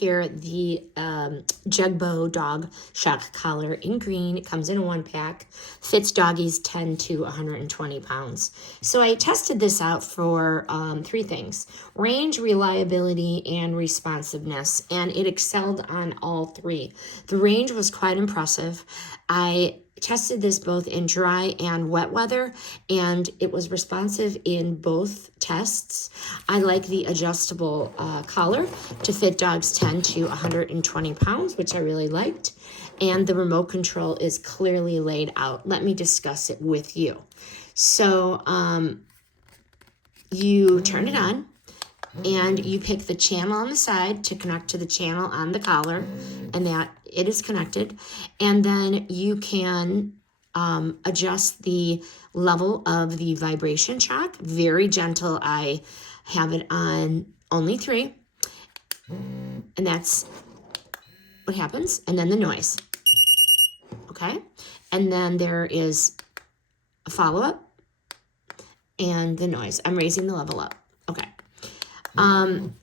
here the Jugbow dog shock collar in green. It comes in a 1-pack, fits doggies 10 to 120 pounds. So I tested this out for 3 things: range, reliability, and responsiveness, and it excelled on all 3. The range was quite impressive. I tested this both in dry and wet weather, and it was responsive in both tests. I like the adjustable collar to fit dogs 10 to 120 pounds, which I really liked. And the remote control is clearly laid out. Let me discuss it with you. So you turn it on, and you pick the channel on the side to connect to the channel on the collar, and that it is connected. And then you can adjust the level of the vibration shock. Very gentle. I have it on only 3, and that's what happens. And then the noise. Okay. And then there is a follow-up and the noise. I'm raising the level up. Okay.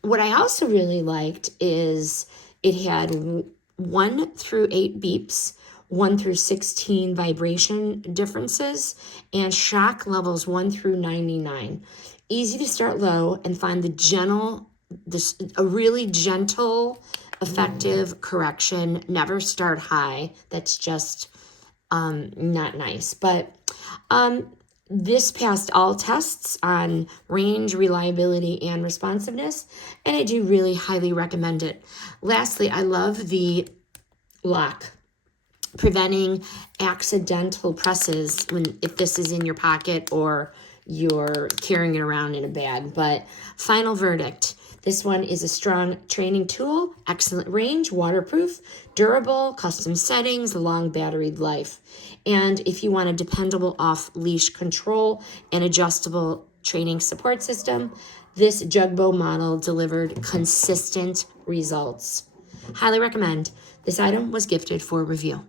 What I also really liked is it had 1 through 8 beeps, 1 through 16 vibration differences, and shock levels 1 through 99. Easy to start low and find a really gentle, effective correction. Never start high. That's just not nice. But this passed all tests on range, reliability, and responsiveness, and I do really highly recommend it. Lastly, I love the lock, preventing accidental presses if this is in your pocket or you're carrying it around in a bag. But final verdict: this one is a strong training tool, excellent range, waterproof, durable, custom settings, long battery life. And if you want a dependable off-leash control and adjustable training support system, this Jugbow model delivered consistent results. Highly recommend. This item was gifted for review.